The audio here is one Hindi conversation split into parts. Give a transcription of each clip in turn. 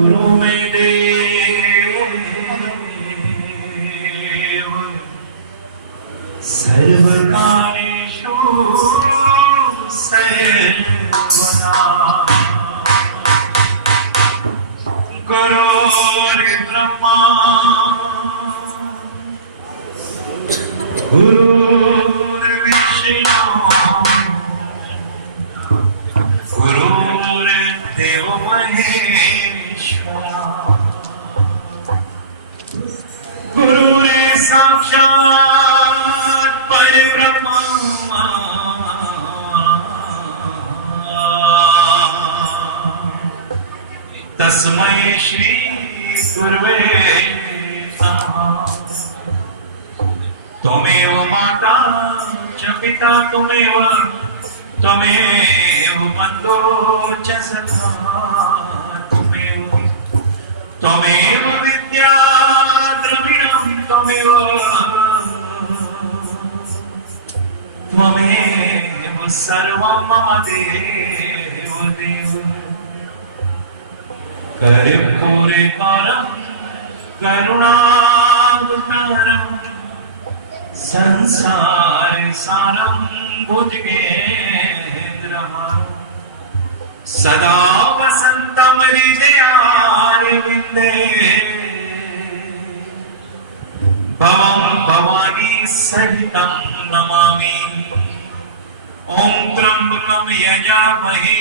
गुरु में देव सर्वकारेषु सर्वदा गुरुर्ब्रह्मा गुरुर्विष्णु गुरुर्देव महेश्वरा गुरुरे साक्षात् परब्रह्म तस्मै श्री गुरवे नमः। त्वमेव माता च पिता त्वमेव बन्धो च सखा त्वमेव विद्या द्रविणं त्वमेव सर्वं मम देव देव कर्पूरकारं करुणावतारं संसारसारं भुजगेन्द्रहारं सदा वसन्तं हृदयारविन्दे भवं भवानी सहितं नमामि। ॐ त्र्यम्बकं यजामहे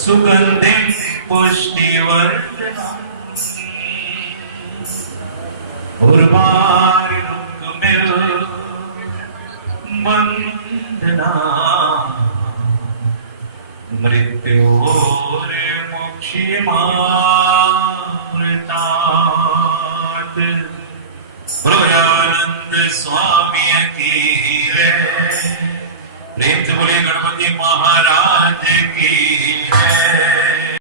सुगन्धिं पुष्टिवर्धनम् उर्वारुकमिव वन्दनात् मृत्योर्मुक्षीयमामृतात्। प्रभुरानंद स्वामी की जय। प्रेम से बोले गणपति महाराज की जय।